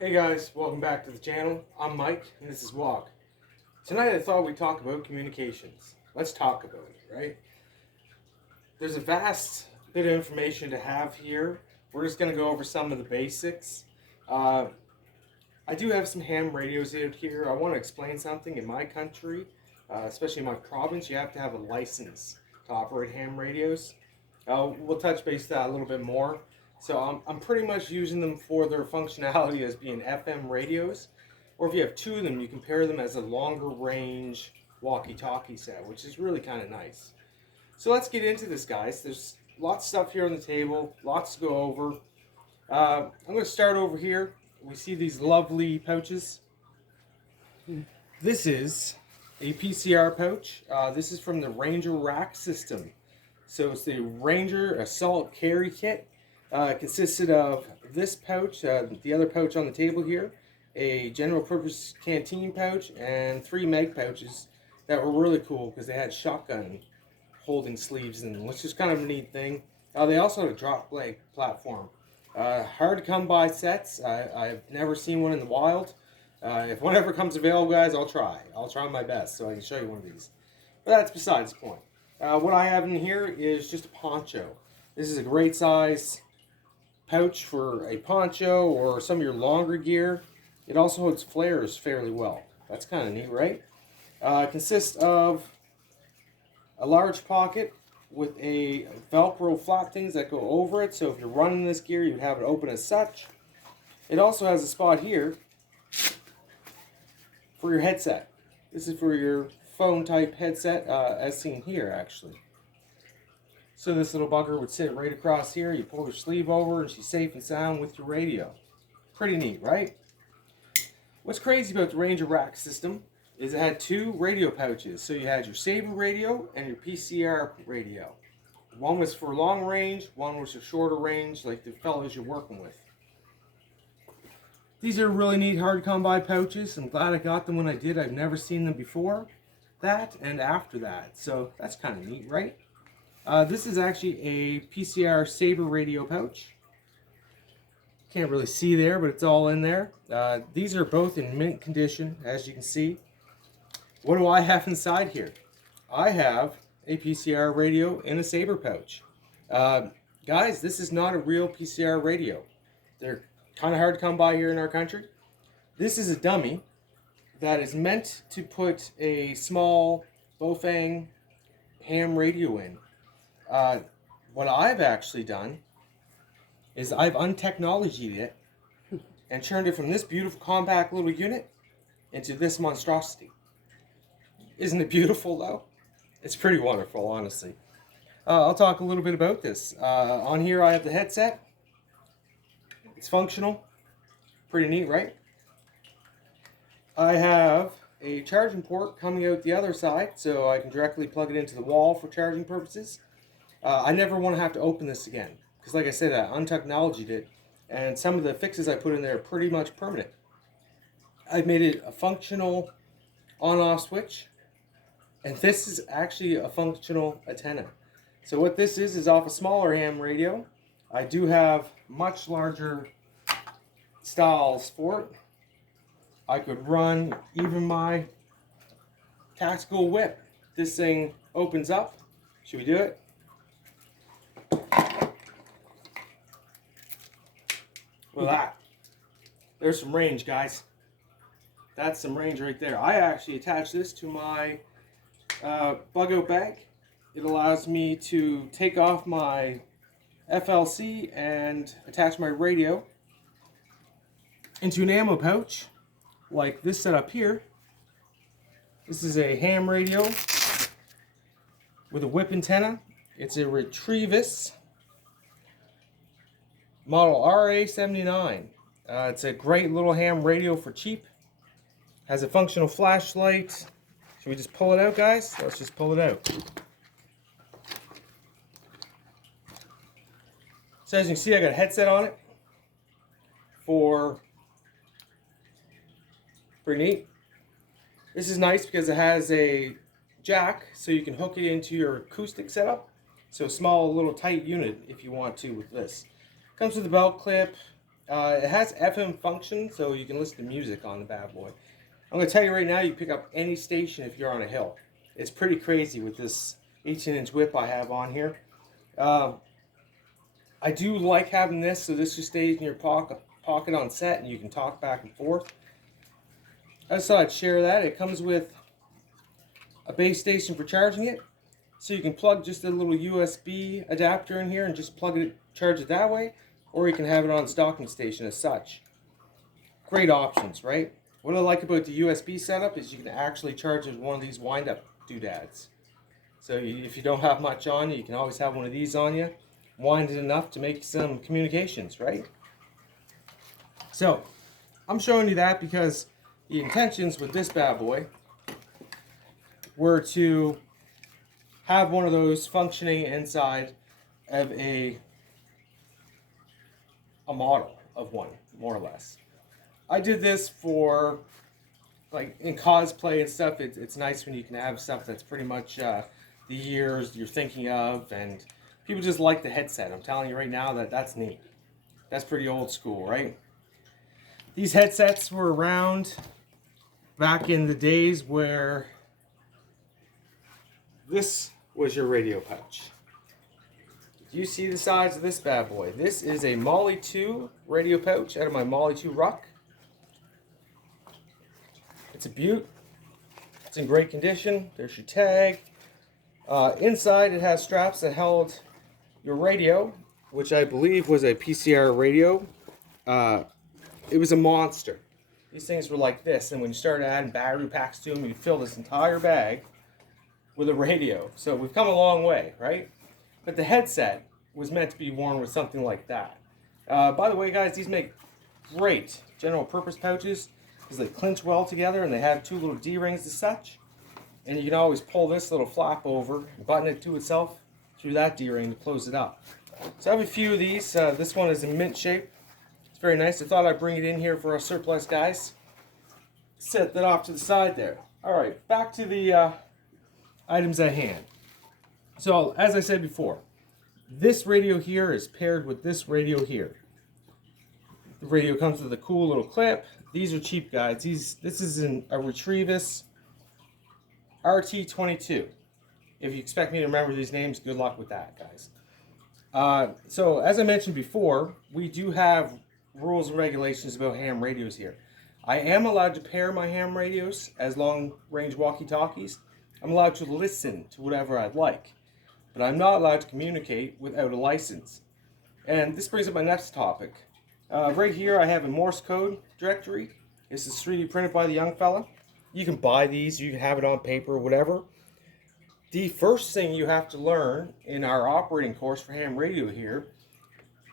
Hey guys, welcome back to the channel. I'm Mike and this is Walk. Tonight I thought we'd talk about communications. Let's talk about it, right? There's a vast bit of information to have here. We're just going to go over some of the basics. Uh, I do have some ham radios out here. I want to explain something. In my country, especially in my province, you have to have a license to operate ham radios. We'll touch base that a little bit more. So I'm pretty much using them for their functionality as being FM radios. Or if you have two of them, you can pair them as a longer range walkie-talkie set, which is really kind of nice. So let's get into this, guys. There's lots of stuff here on the table, lots to go over. I'm going to start over here. We see these lovely pouches. This is a PCR pouch. This is from the Ranger Rack system. So it's the Ranger Assault Carry Kit. It consisted of this pouch, the other pouch on the table here, a general purpose canteen pouch, and 3 mag pouches that were really cool because they had shotgun holding sleeves in them, which is kind of a neat thing. They also had a drop leg platform. Hard to come by sets. I've never seen one in the wild. If one ever comes available, guys, I'll try. I'll try my best so I can show you one of these. But that's besides the point. What I have in here is just a poncho. This is a great size pouch for a poncho or some of your longer gear. It also holds flares fairly well. That's kind of neat, right? It consists of a large pocket with a Velcro flap things that go over it. So if you're running this gear, you'd have it open as such. It also has a spot here for your headset. This is for your phone type headset, as seen here actually. So this little bugger would sit right across here. You pull your sleeve over and she's safe and sound with your radio. Pretty neat, right? What's crazy about the Ranger Rack system is it had 2 radio pouches. So you had your Sabre radio and your PCR radio. One was for long range, one was for shorter range, like the fellows you're working with. These are really neat, hard to come by pouches. I'm glad I got them when I did. I've never seen them before that and after that. So that's kind of neat, right? This is actually a PCR Sabre radio pouch. Can't really see there, but it's all in there. These are both in mint condition, as you can see. What do I have inside here? I have a PCR radio in a Sabre pouch. Guys, this is not a real PCR radio. They're kind of hard to come by here in our country. This is a dummy that is meant to put a small Bofang ham radio in. What I've actually done is I've untechnologied it and turned it from this beautiful compact little unit into this monstrosity. Isn't it beautiful though? It's pretty wonderful, honestly. I'll talk a little bit about this. On here I have the headset. It's functional. Pretty neat, right? I have a charging port coming out the other side so I can directly plug it into the wall for charging purposes. I never want to have to open this again because, like I said, I untechnologied it, and some of the fixes I put in there are pretty much permanent. I've made it a functional on-off switch, and this is actually a functional antenna. So what this is off a smaller ham radio. I do have much larger styles for it. I could run even my tactical whip. This thing opens up. Should we do it? Look at that. There's some range, guys. That's some range right there. I actually attach this to my bug out bag. It allows me to take off my FLC and attach my radio into an ammo pouch like this setup here. This is a ham radio with a whip antenna. It's a Retrievis model RA79. It's a great little ham radio for cheap. Has a functional flashlight. Should we just pull it out, guys? Let's just pull it out. So as you can see, I got a headset on it for pretty neat. This is nice because it has a jack so you can hook it into your acoustic setup. So a small little tight unit if you want to with this. Comes with a belt clip, It has FM function, so you can listen to music on the bad boy. I'm going to tell you right now, you pick up any station if you're on a hill. It's pretty crazy with this 18-inch whip I have on here. I do like having this, so this just stays in your pocket on set, and you can talk back and forth. I just thought I'd share that. It comes with a base station for charging it, so you can plug just a little USB adapter in here and just plug it, charge it that way, or you can have it on its docking station as such. Great options, right? What I like about the USB setup is you can actually charge it with one of these wind-up doodads. So if you don't have much on you, you can always have one of these on you, wind it enough to make some communications, right? So I'm showing you that because the intentions with this bad boy were to have one of those functioning inside of a model of one, more or less. I did this for, like, in cosplay and stuff. It's nice when you can have stuff that's pretty much the years you're thinking of, and people just like the headset. I'm telling you right now that's neat. That's pretty old school, right? These headsets were around back in the days where this was your radio pouch. Do you see the size of this bad boy? This is a Molly 2 radio pouch out of my Molly 2 Ruck. It's a beaut. It's in great condition. There's your tag. Inside it has straps that held your radio, which I believe was a PCR radio. It was a monster. These things were like this, and when you started adding battery packs to them, you'd fill this entire bag with a radio. So we've come a long way, right? But the headset was meant to be worn with something like that. By the way, guys, these make great general purpose pouches because they clinch well together, and they have two little D-rings as such. And you can always pull this little flap over and button it to itself through that D-ring to close it up. So I have a few of these. This one is in mint shape. It's very nice. I thought I'd bring it in here for our surplus guys. Set that off to the side there. Alright, back to the items at hand. So, as I said before, this radio here is paired with this radio here. The radio comes with a cool little clip. These are cheap, guys. This is a Retrievus RT22. If you expect me to remember these names, good luck with that, guys. So, as I mentioned before, we do have rules and regulations about ham radios here. I am allowed to pair my ham radios as long-range walkie-talkies. I'm allowed to listen to whatever I'd like, but I'm not allowed to communicate without a license. And this brings up my next topic. Right here I have a Morse code directory. This is 3D printed by the young fella. You can buy these, you can have it on paper, whatever. The first thing you have to learn in our operating course for ham radio here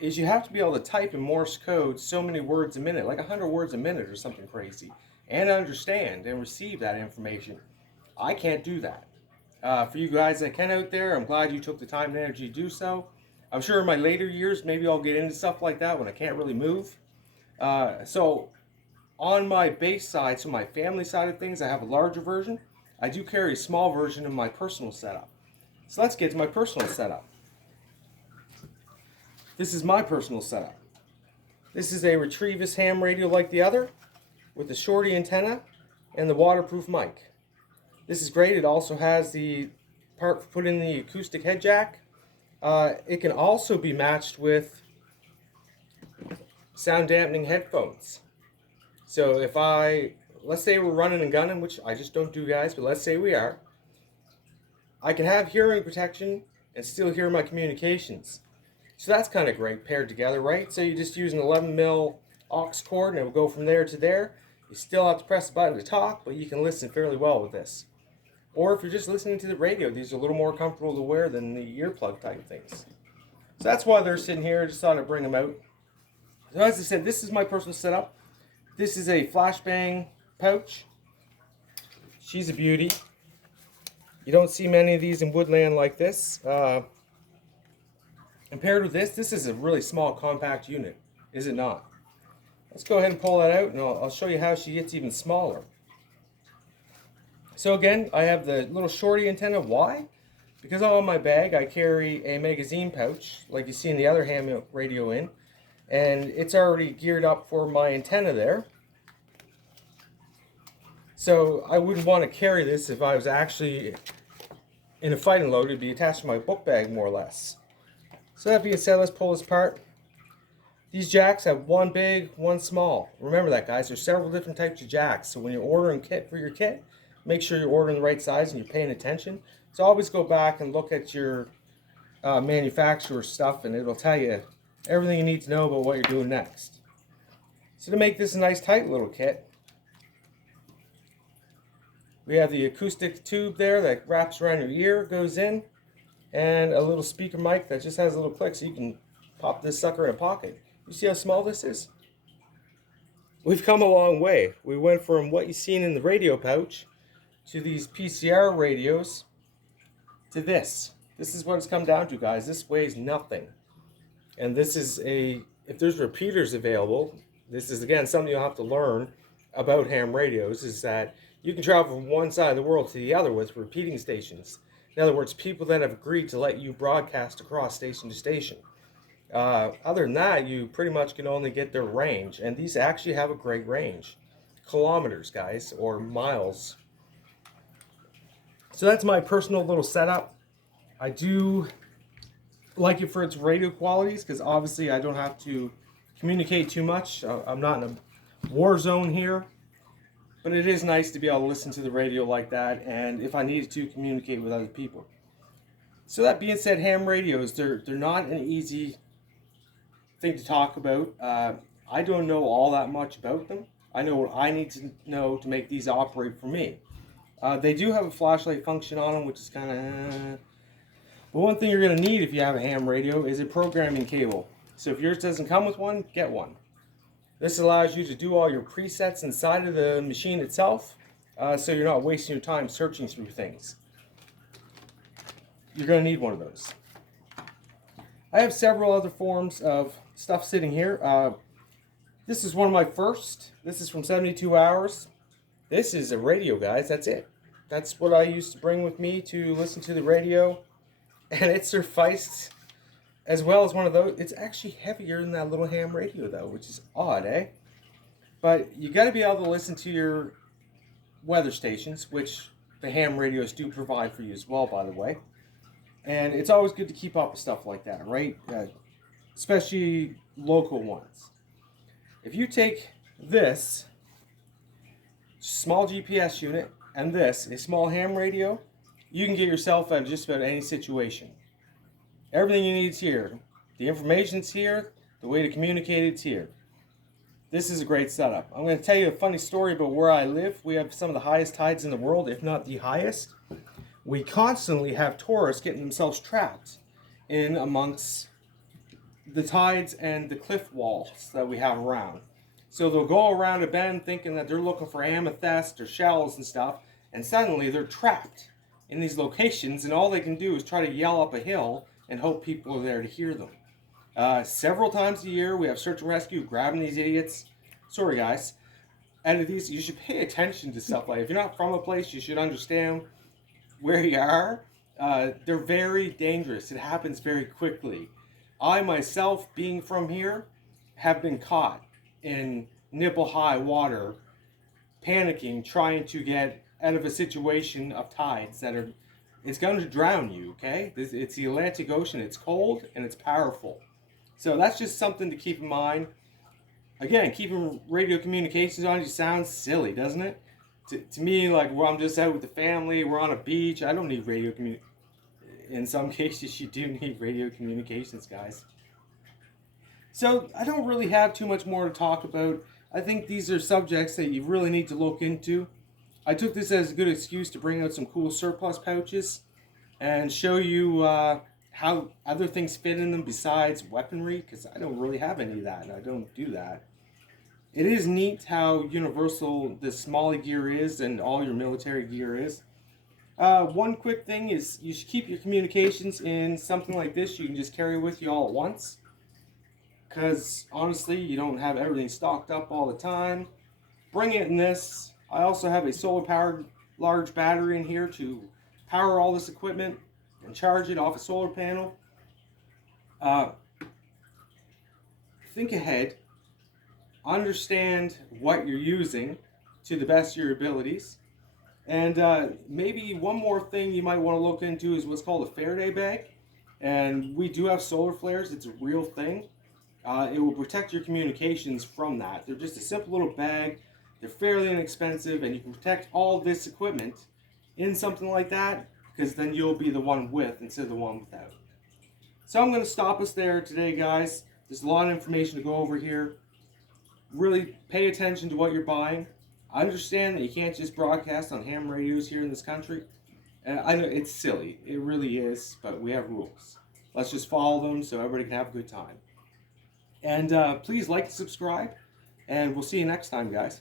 is you have to be able to type in Morse code so many words a minute, like 100 words a minute or something crazy, and understand and receive that information. I can't do that. For you guys that can out there, I'm glad you took the time and energy to do so. I'm sure in my later years, maybe I'll get into stuff like that when I can't really move. So on my base side, so my family side of things, I have a larger version. I do carry a small version of my personal setup. So let's get to my personal setup. This is my personal setup. This is a Retrievus ham radio like the other, with the shorty antenna and the waterproof mic. This is great. It also has the part for putting the acoustic head jack. It can also be matched with sound dampening headphones. So if let's say we're running and gunning, which I just don't do, guys, but let's say we are, I can have hearing protection and still hear my communications. So that's kind of great paired together, right? So you just use an 11mm aux cord and it will go from there to there. You still have to press the button to talk, but you can listen fairly well with this. Or if you're just listening to the radio, these are a little more comfortable to wear than the earplug type things. So that's why they're sitting here. I just thought I'd bring them out. So as I said, this is my personal setup. This is a flashbang pouch. She's a beauty. You don't see many of these in woodland like this. Compared with this is a really small compact unit, is it not? Let's go ahead and pull that out and I'll show you how she gets even smaller. So again, I have the little shorty antenna. Why? Because on my bag I carry a magazine pouch, like you see in the other ham radio in. and it's already geared up for my antenna there. So I wouldn't want to carry this if I was actually in a fighting load. It'd be attached to my book bag more or less. So that being said, let's pull this apart. These jacks have one big, one small. Remember that, guys. There's several different types of jacks. So when you're ordering kit for your kit, make sure you're ordering the right size and you're paying attention. So always go back and look at your manufacturer stuff, and it'll tell you everything you need to know about what you're doing next. So to make this a nice tight little kit, we have the acoustic tube there that wraps around your ear, goes in, and a little speaker mic that just has a little click so you can pop this sucker in a pocket. You see how small this is? We've come a long way. We went from what you've seen in the radio pouch to these PCR radios to this. This is what it's come down to, guys. This weighs nothing. And this is if there's repeaters available, this is again something you'll have to learn about ham radios, is that you can travel from one side of the world to the other with repeating stations. In other words, people that have agreed to let you broadcast across station to station. Other than that, you pretty much can only get their range, and these actually have a great range. Kilometers, guys, or miles. So that's my personal little setup. I do like it for its radio qualities, because obviously I don't have to communicate too much. I'm not in a war zone here, but it is nice to be able to listen to the radio like that, and if I needed to, communicate with other people. So that being said, ham radios, they're not an easy thing to talk about. I don't know all that much about them. I know what I need to know to make these operate for me. They do have a flashlight function on them, which is kind of... But one thing you're going to need if you have a ham radio is a programming cable. So if yours doesn't come with one, get one. This allows you to do all your presets inside of the machine itself, so you're not wasting your time searching through things. You're going to need one of those. I have several other forms of stuff sitting here. This is one of my first. This is from 72 Hours. This is a radio, guys. That's it. That's what I used to bring with me to listen to the radio. And it sufficed as well as one of those. It's actually heavier than that little ham radio, though, which is odd, eh? But you got to be able to listen to your weather stations, which the ham radios do provide for you as well, by the way. And it's always good to keep up with stuff like that, right? Especially local ones. If you take this small GPS unit and this, a small ham radio, you can get yourself out of just about any situation. Everything you need is here. The information's here. The way to communicate it's here. This is a great setup. I'm going to tell you a funny story about where I live. We have some of the highest tides in the world, if not the highest. We constantly have tourists getting themselves trapped in amongst the tides and the cliff walls that we have around. So they'll go around a bend thinking that they're looking for amethyst or shells and stuff, and suddenly they're trapped in these locations, and all they can do is try to yell up a hill and hope people are there to hear them. Several times a year, we have search and rescue grabbing these idiots. Sorry, guys. And these, you should pay attention to stuff like, if you're not from a place, you should understand where you are. They're very dangerous. It happens very quickly. I myself, being from here, have been caught in nipple-high water, panicking, trying to get out of a situation of tides that are, it's going to drown you, okay? It's the Atlantic Ocean. It's cold and it's powerful. So that's just something to keep in mind. Again, keeping radio communications on just sounds silly, doesn't it? To me, like, well, I'm just out with the family, we're on a beach, I don't need radio communications. In some cases, you do need radio communications, guys. So I don't really have too much more to talk about. I think these are subjects that you really need to look into. I took this as a good excuse to bring out some cool surplus pouches and show you how other things fit in them besides weaponry, because I don't really have any of that, and I don't do that. It is neat how universal this Smalley gear is and all your military gear is. One quick thing is you should keep your communications in something like this you can just carry with you all at once. Because honestly, you don't have everything stocked up all the time. Bring it in this. I also have a solar powered large battery in here to power all this equipment and charge it off a solar panel. think ahead, understand what you're using to the best of your abilities. And maybe one more thing you might want to look into is what's called a Faraday bag. And we do have solar flares, it's a real thing. It will protect your communications from that. They're just a simple little bag, they're fairly inexpensive, and you can protect all this equipment in something like that, because then you'll be the one with instead of the one without. So I'm going to stop us there today, guys. There's a lot of information to go over here. Really pay attention to what you're buying. I understand that you can't just broadcast on ham radios here in this country. I know it's silly, it really is, but we have rules. Let's just follow them so everybody can have a good time. And please like and subscribe, and we'll see you next time, guys.